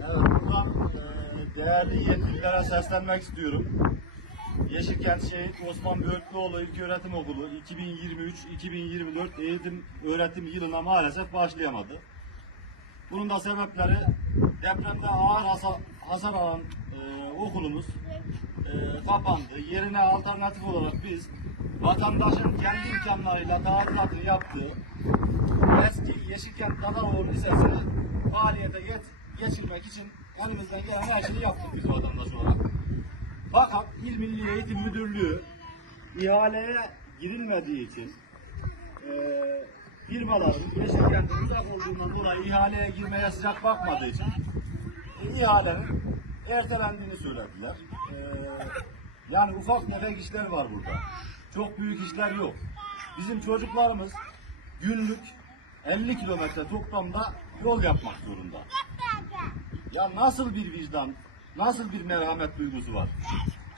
Evet, buradan e, değerli yetkililere seslenmek istiyorum. Yeşilkent Şehit Osman Böğürtlüoğlu İlköğretim Okulu 2023-2024 eğitim öğretim yılına maalesef başlayamadı. Bunun da sebepleri depremde ağır hasar, hasar alan e, okulumuz e, kapandı. Yerine alternatif olarak biz vatandaşın kendi imkanlarıyla tadilatını yaptığı eski Yeşilkent Dadaroğlu Lisesi'ni faaliyete geç, geçirmek için elimizden gelen her şeyi yaptık biz vatandaş olarak. Fakat İl Milli Eğitim Müdürlüğü ihaleye girilmediği için eee firmaların Yeşilkent'in uzak olduğundan dolayı ihaleye girmeye sıcak bakmadığı için e, ihalenin ertelendiğini söylediler. Eee, yani ufak tefek işler var burada. Çok büyük işler yok. Bizim çocuklarımız günlük 50 kilometre toplamda yol yapmak zorunda. Ya nasıl bir vicdan, nasıl bir merhamet duygusu var?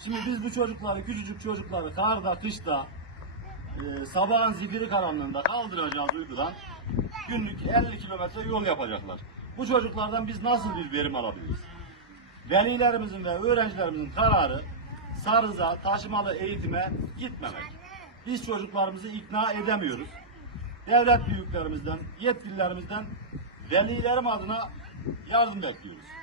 Şimdi biz bu çocukları, küçücük çocukları karda, kışta, e, sabahın zifiri karanlığında kaldıracağız uykudan günlük 50 kilometre yol yapacaklar. Bu çocuklardan biz nasıl bir verim alabiliriz? Velilerimizin ve öğrencilerimizin kararı Sarız'a taşımalı eğitime gitmemek. Biz çocuklarımızı ikna edemiyoruz. Devlet büyüklerimizden, yetkililerimizden velilerim adına yardım bekliyoruz.